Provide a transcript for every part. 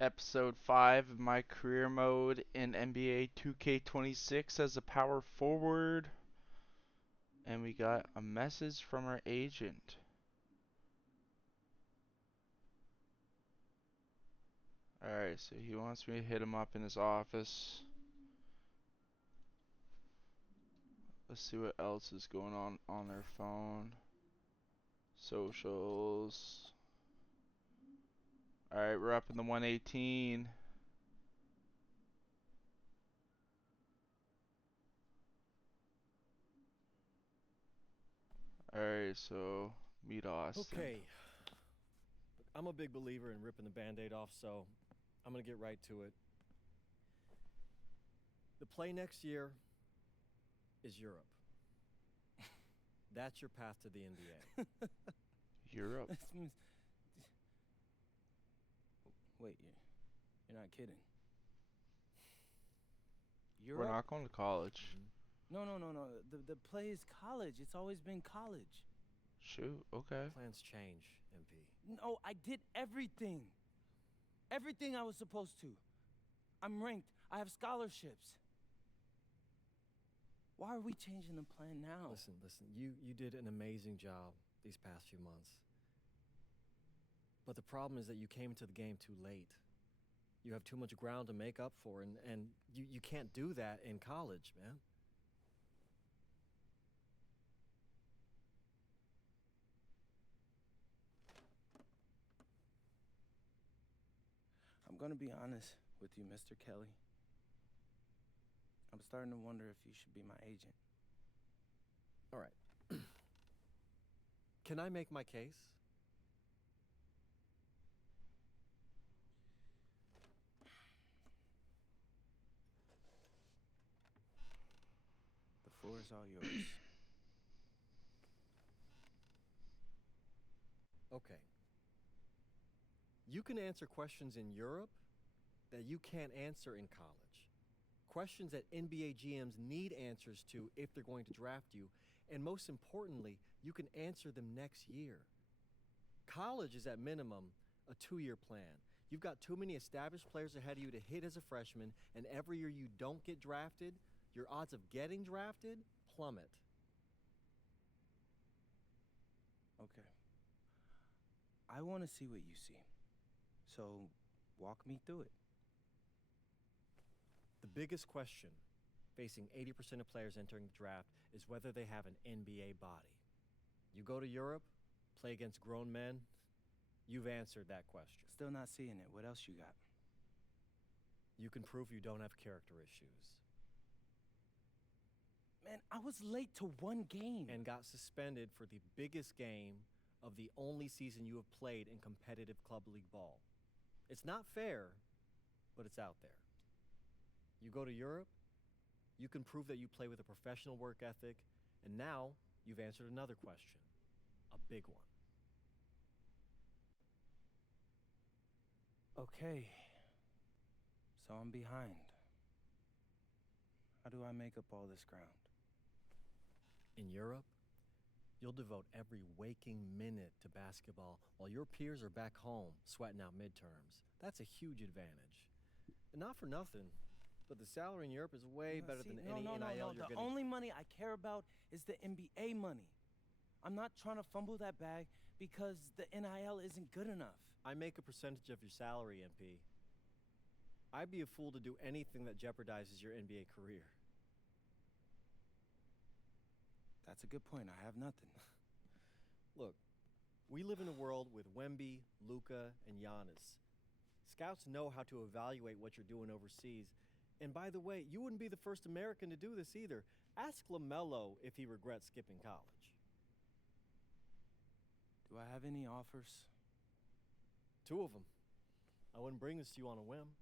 Episode 5 of my career mode in NBA 2K26 as a power forward. And we got a message from our agent. Alright, so he wants me to hit him up in his office. Let's see what else is going on their phone. Socials. Alright, we're up in the 118. Alright, so meet Austin. Okay. I'm a big believer in ripping the Band-Aid off, so I'm going to get right to it. The play next year is Europe. That's your path to the NBA. Europe. Wait, you're not kidding. We're not going to college. No. The play is college. It's always been college. Shoot, okay. Plans change, MP. No, I did everything. Everything I was supposed to. I'm ranked. I have scholarships. Why are we changing the plan now? Listen. You did an amazing job these past few months. But the problem is that you came into the game too late. You have too much ground to make up for, and you can't do that in college, man. I'm gonna be honest with you, Mr. Kelly. I'm starting to wonder if you should be my agent. All right. Can I make my case? The floor is all yours. Okay. You can answer questions in Europe that you can't answer in college. Questions that NBA GMs need answers to if they're going to draft you. And most importantly, you can answer them next year. College is at minimum a 2-year plan. You've got too many established players ahead of you to hit as a freshman, and every year you don't get drafted, your odds of getting drafted plummet. Okay. I want to see what you see. So, walk me through it. The biggest question facing 80% of players entering the draft is whether they have an NBA body. You go to Europe, play against grown men, you've answered that question. Still not seeing it. What else you got? You can prove you don't have character issues. Man, I was late to one game. And got suspended for the biggest game of the only season you have played in competitive club league ball. It's not fair, but it's out there. You go to Europe, you can prove that you play with a professional work ethic, and now you've answered another question, a big one. Okay. So I'm behind. How do I make up all this ground? In Europe, you'll devote every waking minute to basketball while your peers are back home sweating out midterms. That's a huge advantage. And not for nothing, but the salary in Europe is way better than any NIL you're The getting. only money I care about is the NBA money. I'm not trying to fumble that bag because the NIL isn't good enough. I make a percentage of your salary, MP. I'd be a fool to do anything that jeopardizes your NBA career. That's a good point. I have nothing. Look, we live in a world with Wemby, Luka, and Giannis. Scouts know how to evaluate what you're doing overseas. And by the way, you wouldn't be the first American to do this either. Ask LaMelo if he regrets skipping college. Do I have any offers? 2 of them. I wouldn't bring this to you on a whim.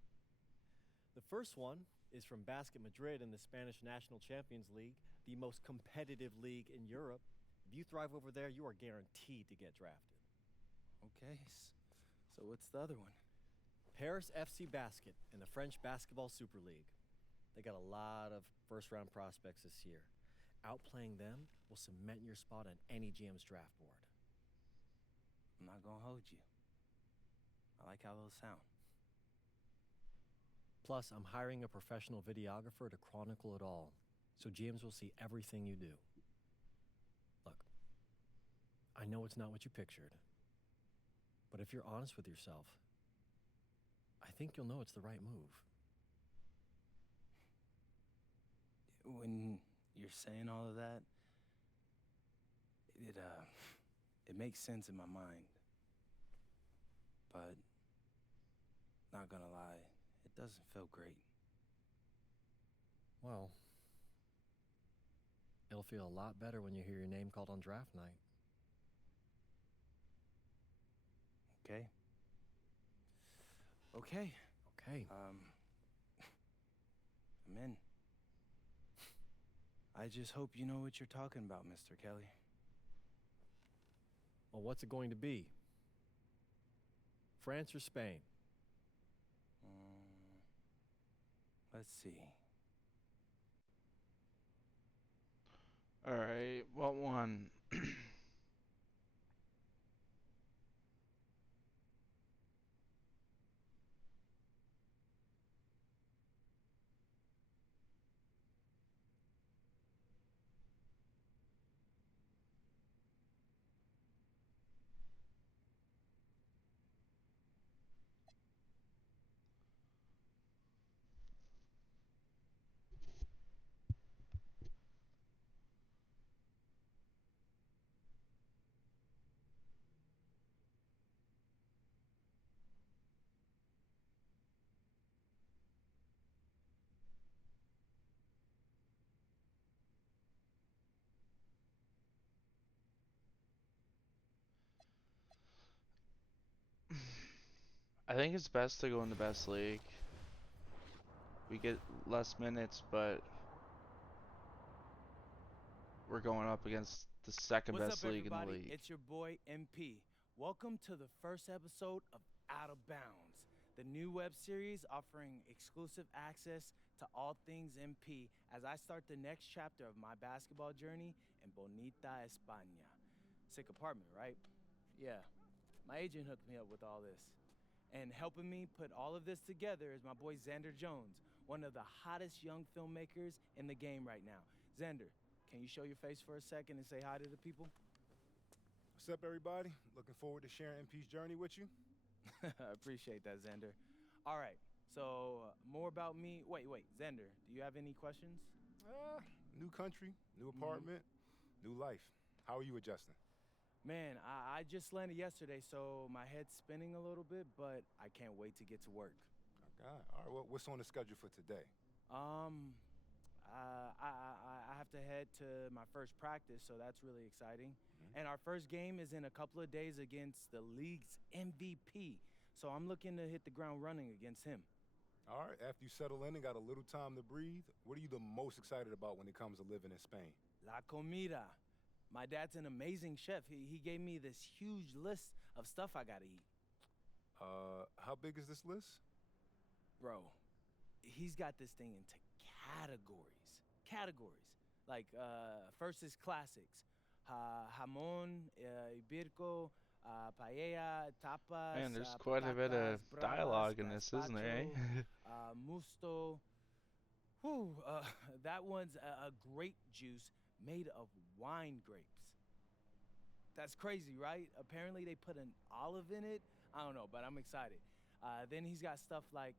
The first one is from Basket Madrid in the Spanish National Champions League, the most competitive league in Europe. If you thrive over there, you are guaranteed to get drafted. Okay. So what's the other one? Paris FC Basket in the French Basketball Super League. They got a lot of first-round prospects this year. Outplaying them will cement your spot on any GM's draft board. I'm not gonna hold you. I like how those sound. Plus, I'm hiring a professional videographer to chronicle it all, so GMs will see everything you do. Look, I know it's not what you pictured, but if you're honest with yourself, I think you'll know it's the right move. When you're saying all of that, it makes sense in my mind. But, not gonna lie, it doesn't feel great. Well, it'll feel a lot better when you hear your name called on draft night. Okay? Okay. Okay. I'm in. I just hope you know what you're talking about, Mr. Kelly. Well, what's it going to be? France or Spain? Let's see. Alright, what one? I think it's best to go in the best league. We get less minutes, but we're going up against the second What's best up, league in the everybody? league. It's your boy MP. Welcome to the first episode of Out of Bounds, the new web series offering exclusive access to all things MP as I start the next chapter of my basketball journey in Bonita, España. Sick apartment, right? Yeah. My agent hooked me up with all this. And helping me put all of this together is my boy Xander Jones, one of the hottest young filmmakers in the game right now. Xander, can you show your face for a second and say hi to the people? What's up, everybody? Looking forward to sharing MP's journey with you. I appreciate that, Xander. All right, so more about me. Wait, Xander, do you have any questions? New country, new apartment, new life. How are you adjusting? Man, I just landed yesterday, so my head's spinning a little bit, but I can't wait to get to work. Okay. All right, what's on the schedule for today? I have to head to my first practice, so that's really exciting. And our first game is in a couple of days against the league's MVP. So I'm looking to hit the ground running against him. All right, after you settle in and got a little time to breathe, what are you the most excited about when it comes to living in Spain? La comida. My dad's an amazing chef. He gave me this huge list of stuff I gotta eat. How big is this list? Bro, he's got this thing into categories. Categories. Like, first is classics. Jamón, ibirco, paella, tapas. Man, there's quite a bit of patatas dialogue in bravas, this, isn't there, eh? Musto. Whew, that one's a grape juice made of wine grapes. That's crazy, right? Apparently they put an olive in it. I don't know, but I'm excited. Then he's got stuff like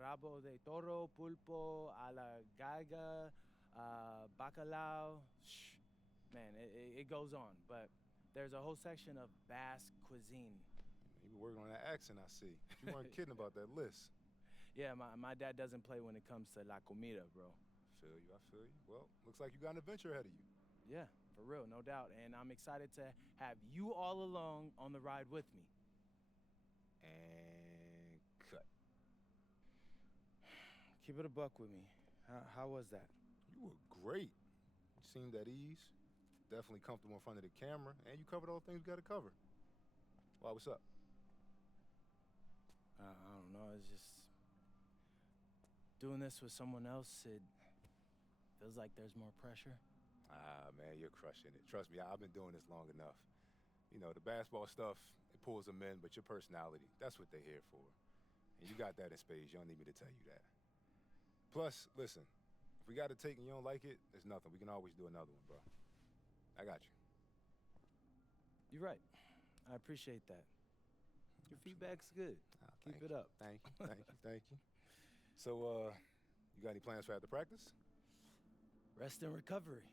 rabo de toro, pulpo, a la galga, bacalao. Man, it goes on. But there's a whole section of Basque cuisine. You been working on that accent, I see. You weren't kidding about that list. Yeah, my dad doesn't play when it comes to la comida, bro. I feel you. Well, looks like you got an adventure ahead of you. Yeah, for real, no doubt. And I'm excited to have you all along on the ride with me. And cut. Keep it a buck with me. How was that? You were great. You seemed at ease. Definitely comfortable in front of the camera, and you covered all the things you got to cover. Why, what's up? I don't know. It's just doing this with someone else. It feels like there's more pressure. Ah, man, you're crushing it. Trust me, I've been doing this long enough. You know, the basketball stuff, it pulls them in, but your personality, that's what they're here for. And you got that in spades. You don't need me to tell you that. Plus, listen, if we got to take and you don't like it, it's nothing. We can always do another one, bro. I got you. You're right. I appreciate that. Your feedback's good. Keep it up. Thank you, thank you, thank you. So, you got any plans for after practice? Rest and recovery.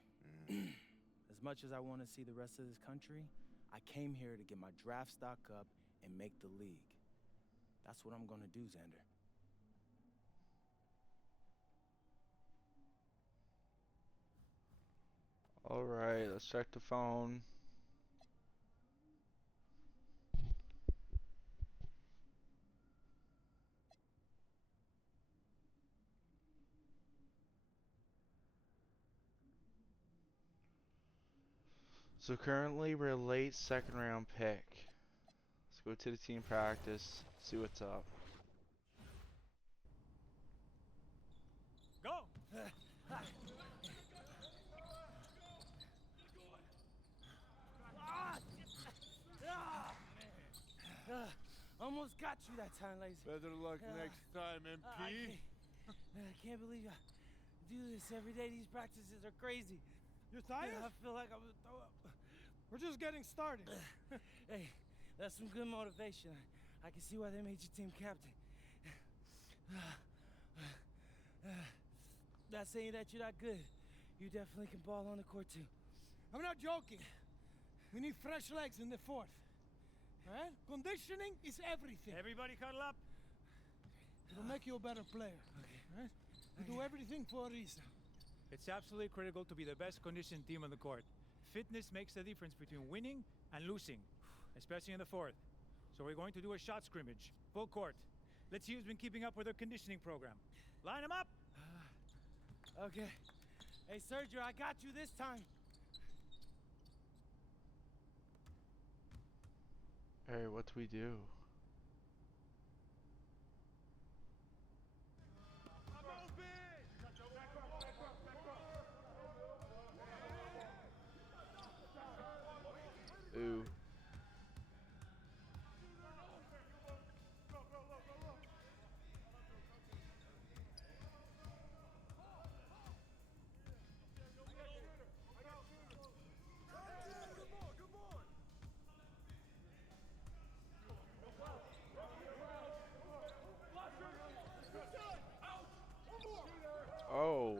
As much as I want to see the rest of this country, I came here to get my draft stock up and make the league. That's what I'm gonna do, Xander. All right, let's check the phone. So currently we're late second round pick. Let's go to the team practice, see what's up. Go! Almost got you that time, Lazy. Better luck next time, MP. I can't believe I do this every day. These practices are crazy. You're tired? I feel like I'm gonna throw up. We're just getting started. Hey, that's some good motivation. I can see why they made you team captain. Not saying that you're not good. You definitely can ball on the court too. I'm not joking. We need fresh legs in the fourth. All right? Conditioning is everything. Everybody cuddle up. It'll make you a better player. Okay. Right? We do everything for a reason. It's absolutely critical to be the best conditioned team on the court. Fitness makes the difference between winning and losing, especially in the fourth. So we're going to do a shot scrimmage, full court. Let's see who's been keeping up with their conditioning program. Line them up. Okay. Hey, Sergio, I got you this time. Alright, what do we do? Ooh. Oh.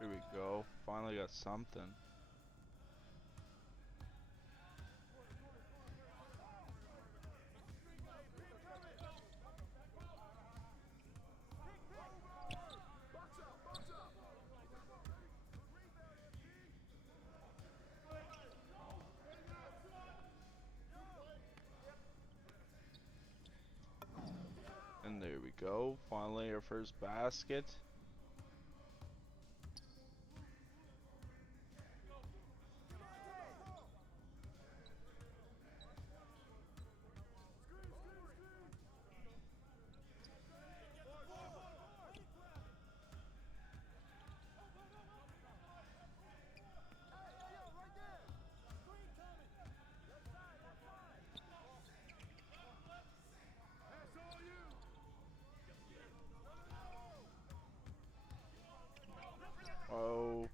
Here we go. Finally got something. And there we go. Finally our first basket. Oh.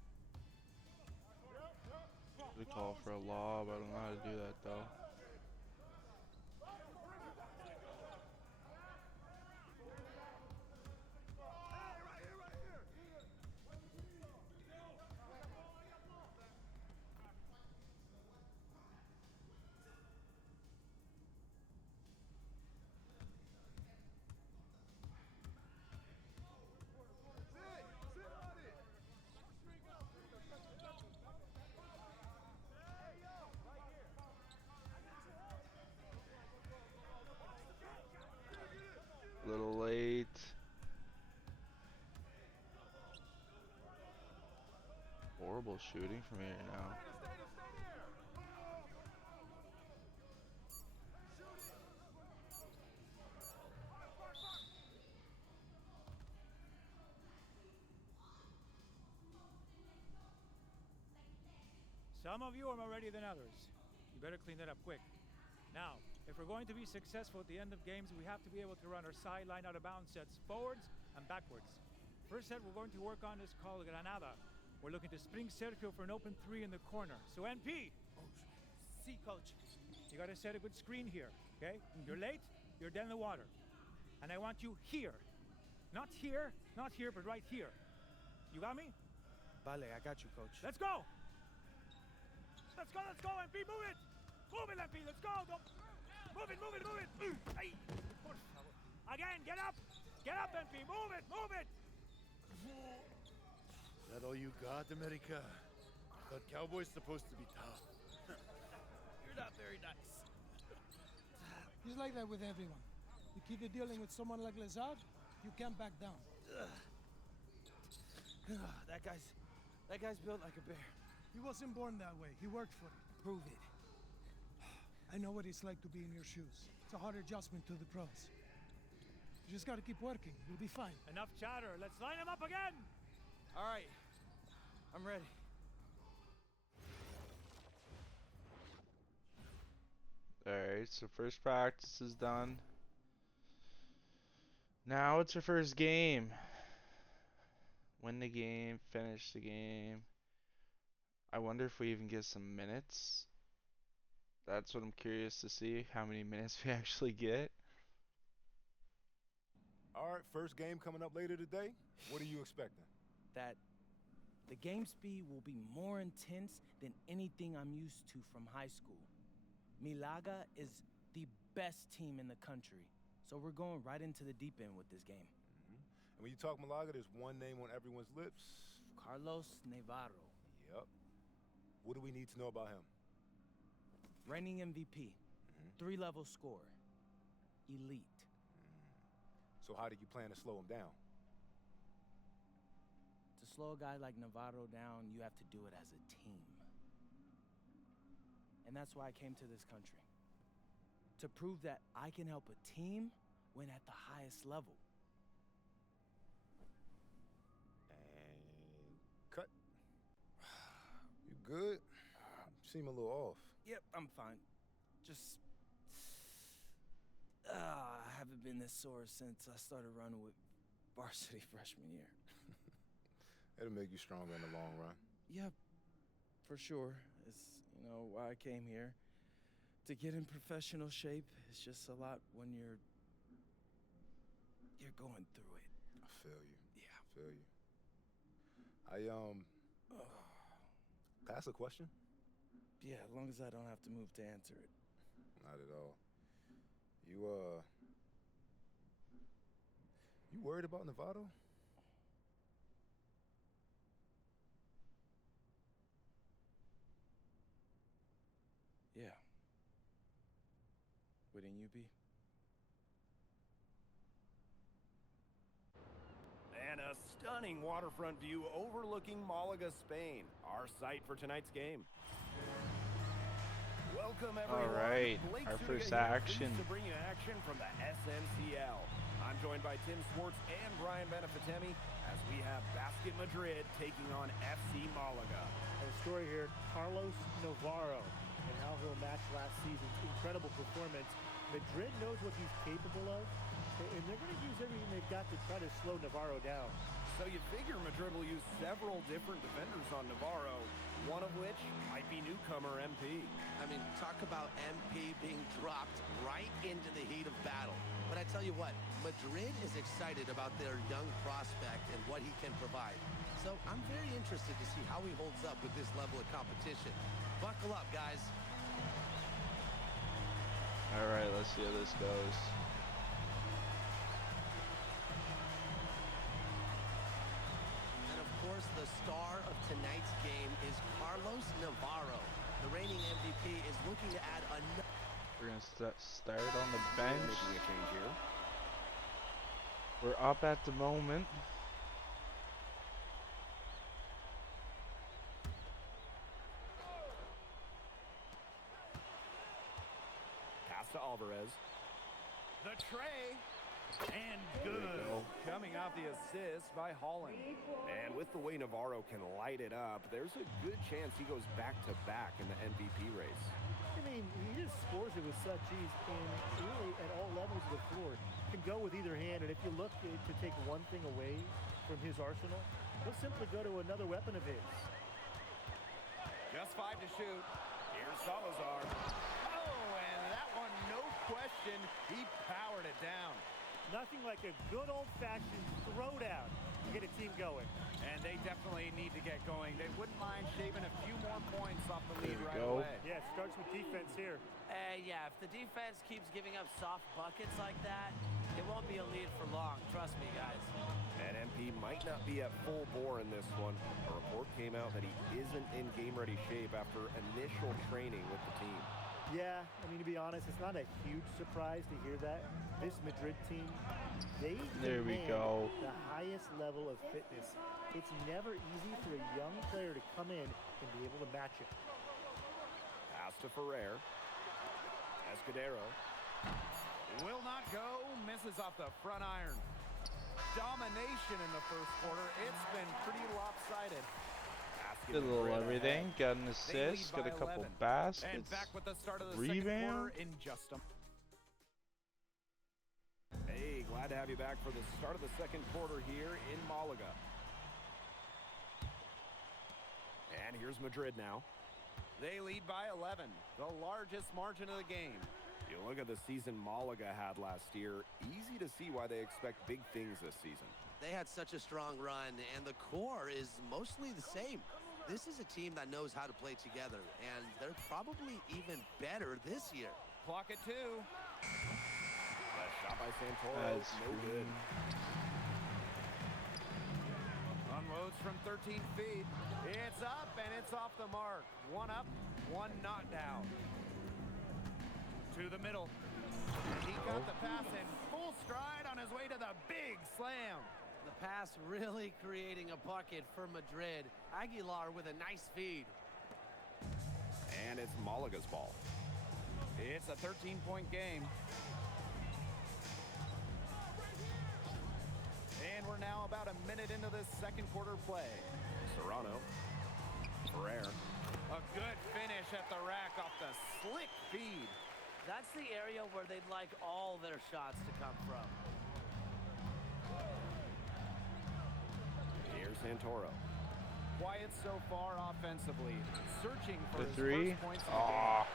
They call for a lob. I don't know how to do that though. horrible shooting from here now. Some of you are more ready than others. You better clean that up quick. Now, if we're going to be successful at the end of games, we have to be able to run our sideline out of bounds sets forwards and backwards. First set we're going to work on is called Granada. We're looking to spring Sergio for an open 3 in the corner. So NP, See, coach. you gotta set a good screen here, okay? You're late, you're dead in the water. And I want you here. Not here, but right here. You got me? Vale, I got you, coach. Let's go! Let's go, MP, move it! Move it, MP, let's go! Don't... Move it! Ay, por favor. Again, get up, MP, move it! That all you got, America? Thought Cowboys supposed to be tough. You're not very nice. He's like that with everyone. You keep dealing with someone like Lazard, you can't back down. That guy's built like a bear. He wasn't born that way. He worked for it. Prove it. I know what it's like to be in your shoes. It's a hard adjustment to the pros. You just gotta keep working. You'll be fine. Enough chatter, let's line him up again! All right, I'm ready. Alright, so first practice is done. Now it's our first game. Win the game, finish the game. I wonder if we even get some minutes. That's what I'm curious to see, how many minutes we actually get. All right, first game coming up later today. What are you expecting? That the game speed will be more intense than anything I'm used to from high school. Milaga is the best team in the country, so we're going right into the deep end with this game. And when you talk Malaga, there's one name on everyone's lips. Carlos Navarro, Yep. What do we need to know about him? reigning MVP, 3-level scorer, elite. So how do you plan to slow him down? To slow a guy like Navarro down, you have to do it as a team. And that's why I came to this country. To prove that I can help a team win at the highest level. And cut. You good? You seem a little off. Yep, I'm fine. Just... I haven't been this sore since I started running with varsity freshman year. It'll make you stronger in the long run. Yep, for sure. It's, why I came here. To get in professional shape, it's just a lot when you're going through it. I feel you. Yeah. I feel you. Can I ask a question? Yeah, as long as I don't have to move to answer it. Not at all. You worried about Novato? Yeah. Wouldn't you be? And a stunning waterfront view overlooking Malaga, Spain, our site for tonight's game. Welcome everyone. All right, Blake our Sudiga first here, action. pleased to bring you action from the SNCL. I'm joined by Tim Swartz and Brian Benefitemi as we have Basket Madrid taking on FC Malaga. And the story here, Carlos Navarro, and how he'll match last season's incredible performance. Madrid knows what he's capable of, and they're going to use everything they've got to try to slow Navarro down. So you figure Madrid will use several different defenders on Navarro, one of which might be newcomer MP. I mean, talk about MP being dropped right into the heat of battle. But I tell you what, Madrid is excited about their young prospect and what he can provide. So I'm very interested to see how he holds up with this level of competition. Buckle up, guys. All right, let's see how this goes. And of course, the star of tonight's game is Carlos Navarro. The reigning MVP is looking to add another. We're gonna start on the bench. Making a change here. We're up at the moment. Alvarez. The tray. And good. Coming off the assist by Holland. And with the way Navarro can light it up, there's a good chance he goes back-to-back in the MVP race. I mean, he just scores it with such ease, and really at all levels of the floor. Can go with either hand, and if you look to take one thing away from his arsenal, he'll simply go to another weapon of his. Just 5 to shoot. Here's Salazar. Oh, and that one, no question, he powered it down. Nothing like a good old-fashioned throwdown to get a team going. And they definitely need to get going. They wouldn't mind shaving a few more points off the lead right go. away. Yeah, it starts with defense here. Yeah, if the defense keeps giving up soft buckets like that, it won't be a lead for long. Trust me, guys. And MP might not be at full bore in this one. A report came out that he isn't in game-ready shape after initial training with the team. Yeah, I mean, to be honest, it's not a huge surprise to hear that. This Madrid team, they There we demand go. the highest level of fitness. It's never easy for a young player to come in and be able to match it. Pass to Ferrer. Escudero. Will not go. Misses off the front iron. Domination in the first quarter. It's been pretty lopsided. Did a little everything. Got an assist. Got a couple baskets. And back with the start of the Rebound. second quarter in just a... Hey, glad to have you back for the start of the second quarter here in Malaga. And here's Madrid now. They lead by 11, the largest margin of the game. You look at the season Malaga had last year, easy to see why they expect big things this season. They had such a strong run, and the core is mostly the same. This is a team that knows how to play together, and they're probably even better this year. Clock at 2. The shot by Santoro, That's no good. Unloads from 13 feet. It's up, and it's off the mark. One up, one not down. To the middle. And he got the pass in full stride on his way to the big slam. The pass really creating a bucket for Madrid. Aguilar with a nice feed. And it's Malaga's ball. It's a 13-point game. And we're now about a minute into this second quarter play. Serrano. Ferrer. A good finish at the rack off the slick feed. That's the area where they'd like all their shots to come from. Here's Santoro. Quiet so far offensively. Searching for The his three. first points of the game.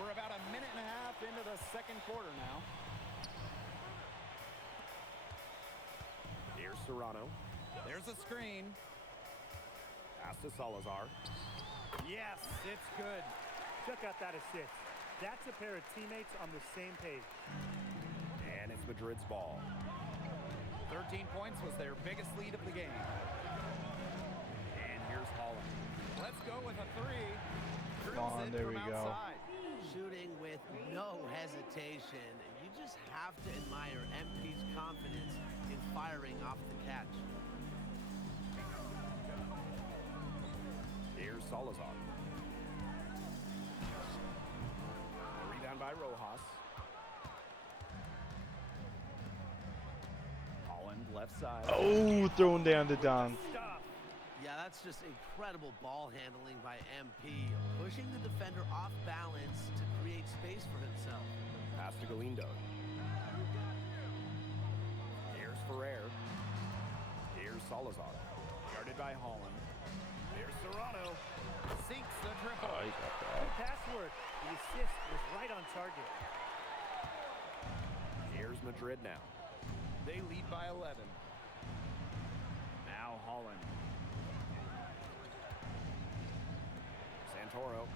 We're about a minute and a half into the second quarter now. Here's Serrano. There's a screen. Pass to Salazar. Yes, it's good. Check out that assist. That's a pair of teammates on the same page. And it's Madrid's ball. 13 points was their biggest lead of the game. And here's Holland. Let's go with a 3. Drills it there from we go. outside. Shooting with no hesitation. You just have to admire MP's confidence in firing off the catch. Here's Salazar. A rebound by Rojas. Holland left side. Oh, thrown down to dunk. Yeah, that's just incredible ball handling by MP, pushing the defender off balance to create space for himself. Pass to Galindo. Here's Ferrer. Here's Salazar. Guarded by Holland. Here's Serrano. Sinks the triple. Oh, he got that. Good pass work. The assist was right on target. Here's Madrid now. They lead by 11. Now Holland. Santoro.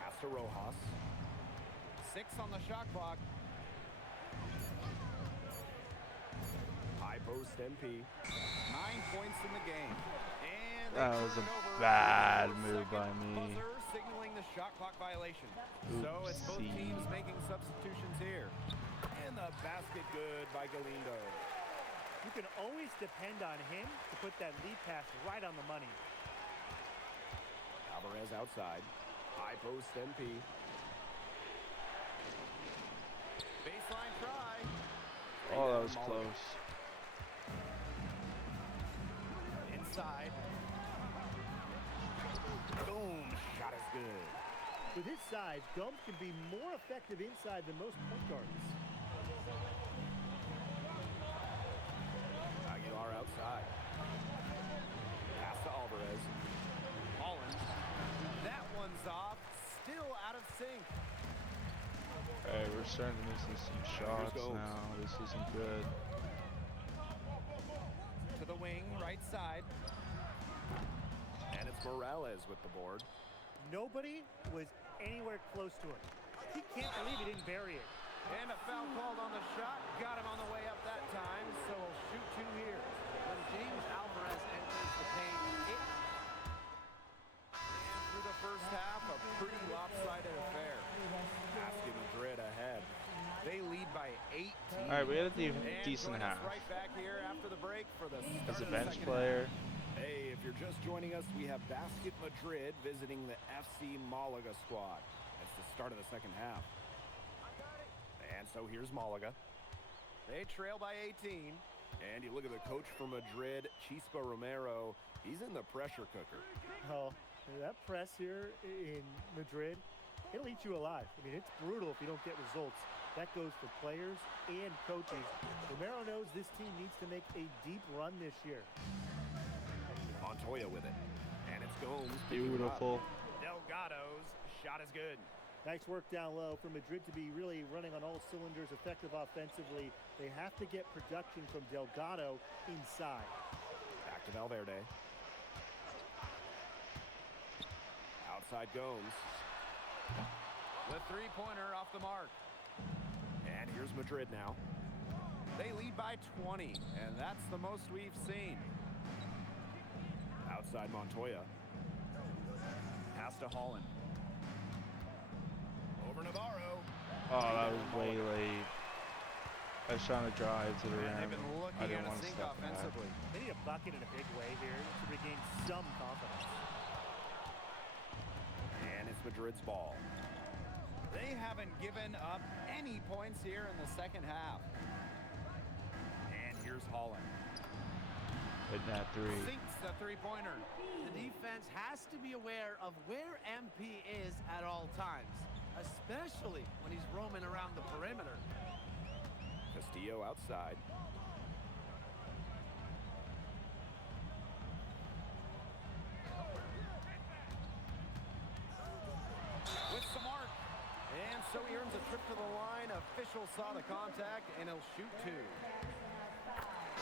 Pass to Rojas. 6 on the shot clock. High post MP. 9 points in the game. And That was a turn over bad the move by second me. buzzer, signaling the shot clock violation. So it's both Oopsie. teams making substitutions here. And the basket good by Galindo. You can always depend on him to put that lead pass right on the money. Alvarez outside. High post MP. Baseline try. Oh, that was Malaga. close. Inside. Boom. Shot is good. With his size, Gomes can be more effective inside than most point guards. Aguilar outside. Pass to Alvarez. Holland. That one's off. Still out of sync. Alright, we're starting to miss some shots Gomes. now. This isn't good. To the wing, right side. And it's Morales with the board. Nobody was anywhere close to him. He can't believe he didn't bury it. And a foul called on the shot. Got him on the way up that time, so he'll shoot two here. When James Alvarez enters the paint, And through the first half, a pretty lopsided affair. Basket Madrid ahead. They lead by 18. Alright, we had a And decent join us half. right back here after the break for the start As a of the bench second player, half. Hey, if you're just joining us, we have Basket Madrid visiting the FC Malaga squad. It's the start of the second half. And so here's Malaga. They trail by 18. And you look at the coach for Madrid, Chispa Romero. He's in the pressure cooker. Oh, that press here in Madrid, it'll eat you alive. I mean, it's brutal if you don't get results. That goes for players and coaches. Romero knows this team needs to make a deep run this year. Montoya with it. And it's Gomes. picking it up. beautiful. Delgado's shot is good. Nice work down low for Madrid to be really running on all cylinders, effective offensively. They have to get production from Delgado inside. Back to Valverde. Outside Gomes. The three-pointer off the mark. And here's Madrid now. They lead by 20, and that's the most we've seen. Outside Montoya. Pass to Holland. Over Navarro. Oh, that was way late. I was trying to drive to the And rim. they've been I looking didn't at a want to sink step back. offensively. They need a bucket in a big way here to regain some confidence. And it's Madrid's ball. They haven't given up any points here in the second half. And here's Holland. Hitting that three. Sinks the three-pointer. the defense has to be aware of where MP is at all times, especially when he's roaming around the perimeter. Castillo outside. With some arc. And so he earns a trip to the line. Official saw the contact, and he'll shoot two.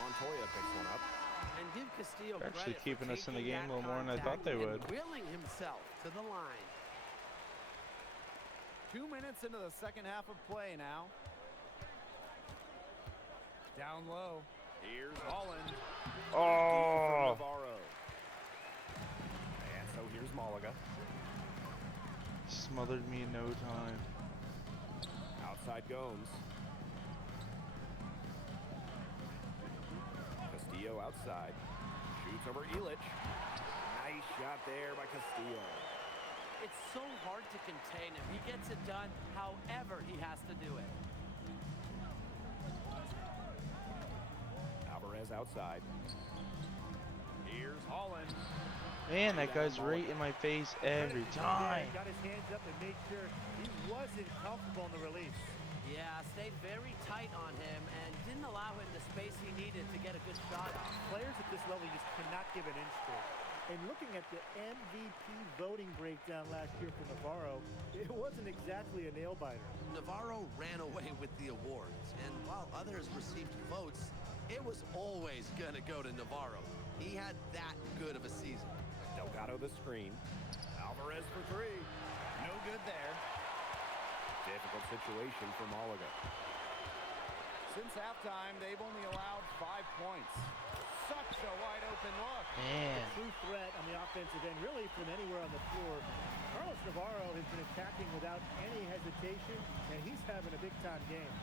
Montoya picks one up. And give Castillo They're actually credit keeping for us in the taking game a that little more than I thought contact they and would. willing himself to the line. 2 minutes into the second half of play now. Down low. Here's Holland. Oh! Navarro. And so here's Malaga. Smothered me in no time. Outside Gomes. Castillo outside. Shoots over Illich. Nice shot there by Castillo. It's so hard to contain him. He gets it done however he has to do it. Alvarez outside. Here's Holland. Man, that guy's right in my face every time. Got his hands up and made sure he wasn't comfortable in the release. Yeah, stayed very tight on him and didn't allow him the space he needed to get a good shot off. Players at this level just cannot give an inch to it. And looking at the MVP voting breakdown last year for Navarro, it wasn't exactly a nail-biter. Navarro ran away with the awards, and while others received votes, it was always going to go to Navarro. He had that good of a season. Delgado the screen. Alvarez for three. No good there. Difficult situation for Malaga. Since halftime, they've only allowed 5 points. Such a wide open look. Man. True threat on the offensive end, really from anywhere on the floor. Carlos Navarro has been attacking without any hesitation, and he's having a big-time game.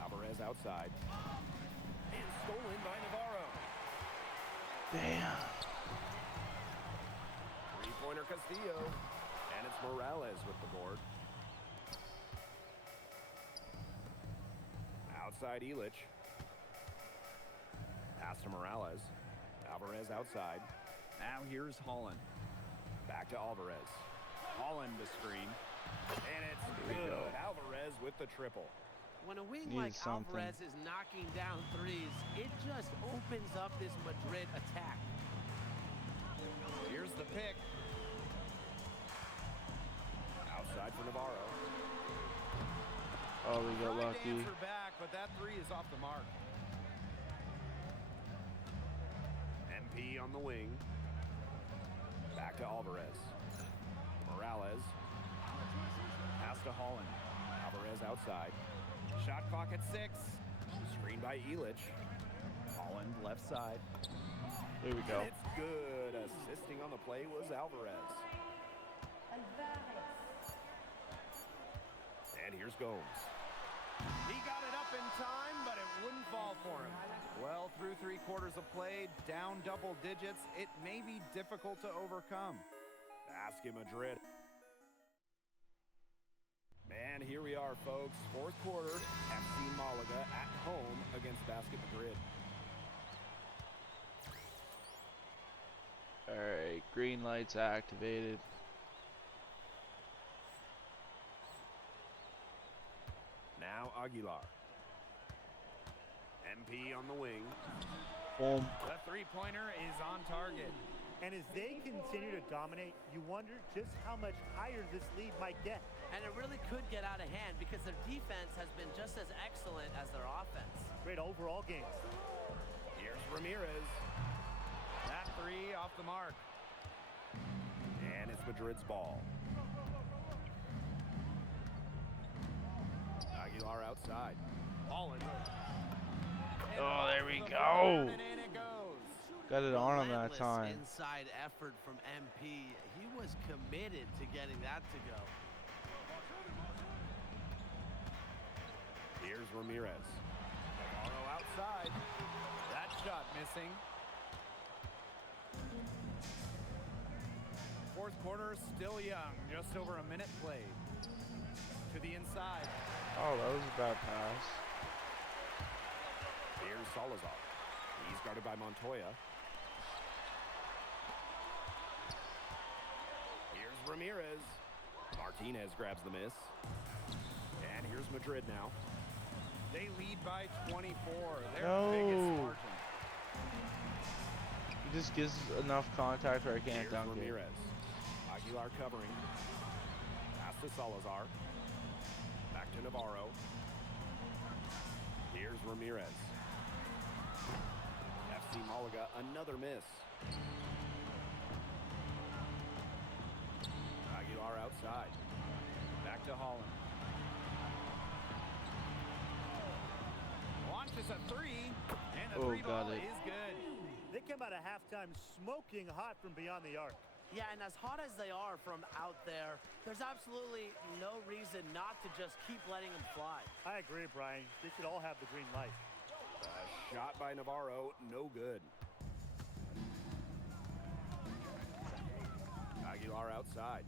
Alvarez outside. And stolen by Navarro. Damn. Three-pointer Castillo. And it's Morales with the board. Outside Illich. Pass to Morales. Alvarez outside. Now here's Holland. Back to Alvarez. Holland the screen. And it's good. Alvarez with the triple. When a wing Needs like something. Alvarez is knocking down threes, it just opens up this Madrid attack. Here's the pick. Outside for Navarro. Oh, we got Tried to lucky. answer back, but that three is off the mark. MP on the wing. Back to Alvarez. Morales. Pass to Holland. Alvarez outside. Shot clock at 6. Screen by Illich. Holland left side. There we go. And it's good. Assisting on the play was Alvarez. And here's Gomes. He got it up in time, but it wouldn't fall for him. Well, through 3 quarters of play, down double digits, it may be difficult to overcome. Basket Madrid. And here we are, folks. 4th quarter, FC Malaga at home against Basket Madrid. Alright, green lights activated. Now Aguilar. MP on the wing. Boom. The three-pointer is on target. And as they continue to dominate, you wonder just how much higher this lead might get. And it really could get out of hand because their defense has been just as excellent as their offense. Great overall game. Here's Ramirez. That three off the mark. And it's Madrid's ball. Aguilar outside. Holland. Oh, there we go. And in it goes. Got it on him that Relentless time. inside effort from MP. He was committed to getting that to go. Here's Ramirez. Navarro outside. That shot missing. 4th quarter still young. Just over a minute played. To the inside. Oh, that was a bad pass. Here's Salazar. He's guarded by Montoya. Here's Ramirez. Martinez grabs the miss. And here's Madrid now. They lead by 24. Their biggest No. margin. He just gives enough contact where I can't Here's dunk it. Ramirez. Aguilar covering. Pass to Salazar. Back to Navarro. Here's Ramirez. FC Malaga, another miss. Aguilar outside. Back to Holland. Launches a three, and the Oh, three got ball it. is good. They come out of halftime smoking hot from beyond the arc. Yeah, and as hot as they are from out there, there's absolutely no reason not to just keep letting them fly. I agree, Brian. They should all have the green light. Shot by Navarro, no good. Aguilar outside.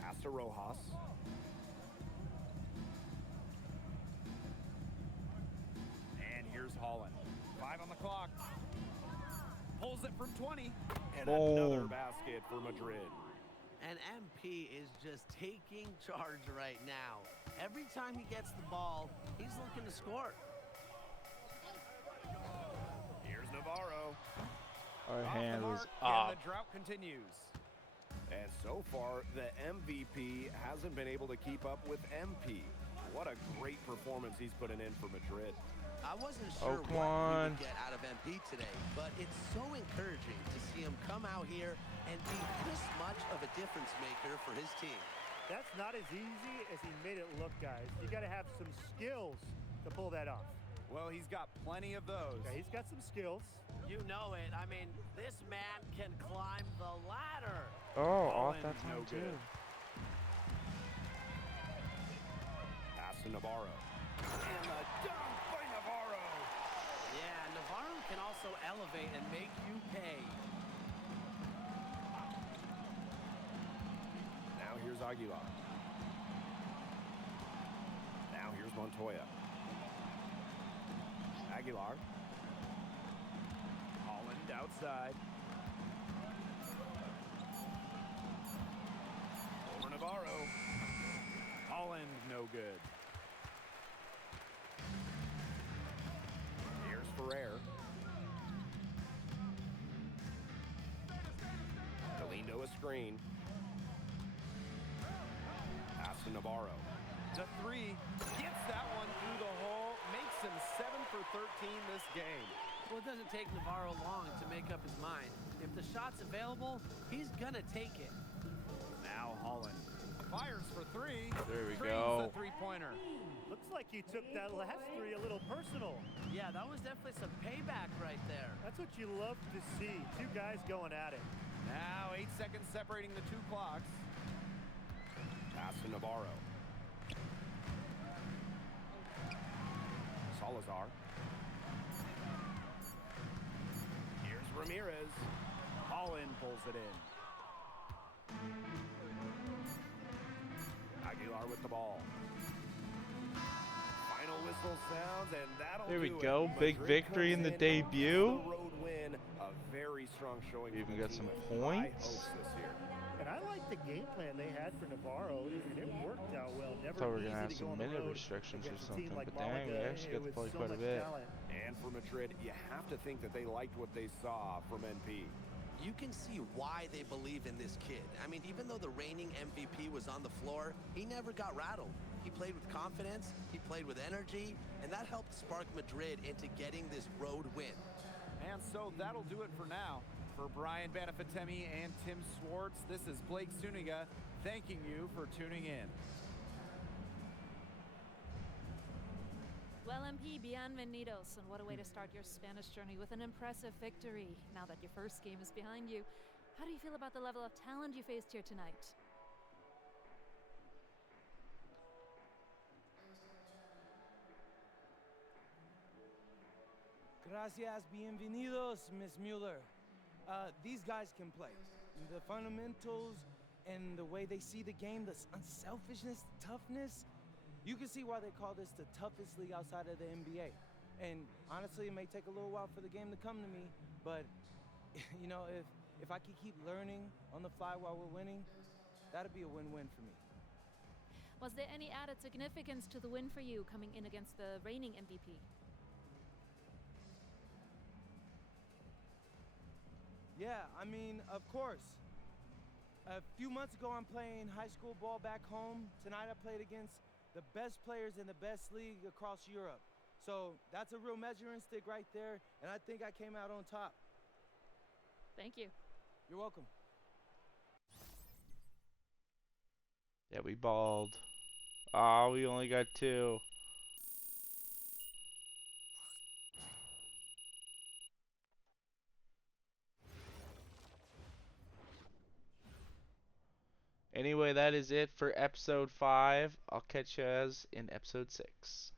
Pass to Rojas. And here's Holland. 5 on the clock. Pulls it from 20. And another Boom. basket for Madrid. And MP is just taking charge right now. Every time he gets the ball, he's looking to score. Here's Navarro. Our Off hand the was mark, up. and the drought continues. And so far, the MVP hasn't been able to keep up with MP. What a great performance he's putting in for Madrid. I wasn't Oh, sure come what we on. would get out of MP today, but it's so encouraging to see him come out here and be this much of a difference maker for his team. That's not as easy as he made it look, guys. You got to have some skills to pull that off. Well, he's got plenty of those. Okay, he's got some skills. You know it. I mean, this man can climb the ladder. Oh, off Holland's that no time too. good. Pass to Navarro. And the dunk by Navarro. Yeah, Navarro can also elevate and make you pay. Here's Aguilar. Now here's Montoya. Aguilar. Holland outside. Over Navarro. Holland no good. Here's Ferrer. Galindo a screen. Pass to Navarro. The three. Gets that one through the hole. Makes him 7 for 13 this game. Well, it doesn't take Navarro long to make up his mind. If the shot's available, he's gonna take it. Now Holland. Fires for three. There we Drains go. the three-pointer. Looks like he took that last three a little personal. Yeah, that was definitely some payback right there. That's what you love to see. Two guys going at it. Now 8 seconds separating the two clocks. Pass to Navarro. Salazar. Here's Ramirez. Holland pulls it in. Aguilar with the ball. Final whistle sounds, and that'll There we do go. it. Big Madrid victory in comes the debut. the road win. A very strong showing. We from even the got team some with high points. hopes this year. And I like the game plan they had for Navarro, and it worked out well. Never Thought we were easy gonna have to go some on the minute road restrictions or against a team something, like but dang, we Malaga, actually got to with play so quite a much bit. talent. And for Madrid, you have to think that they liked what they saw from NP. You can see why they believe in this kid. I mean, even though the reigning MVP was on the floor, he never got rattled. He played with confidence, he played with energy, and that helped spark Madrid into getting this road win. And so that'll do it for now. For Brian Banafitemi and Tim Swartz, this is Blake Suniga thanking you for tuning in. Well, MP, bienvenidos, and what a way to start your Spanish journey with an impressive victory. Now that your first game is behind you, how do you feel about the level of talent you faced here tonight? Gracias, bienvenidos, Miss Mueller. These guys can play. The fundamentals and the way they see the game, the unselfishness, toughness. You can see why they call this the toughest league outside of the NBA. And honestly, it may take a little while for the game to come to me, but you know, if I could keep learning on the fly while we're winning, that'd be a win-win for me. Was there any added significance to the win for you coming in against the reigning MVP? Yeah, I mean, of course. A few months ago, I'm playing high school ball back home. Tonight, I played against the best players in the best league across Europe. So that's a real measuring stick right there, and I think I came out on top. Thank you. You're welcome. Yeah, we balled. Ah, we only got 2. Anyway, that is it for episode 5. I'll catch you guys in episode 6.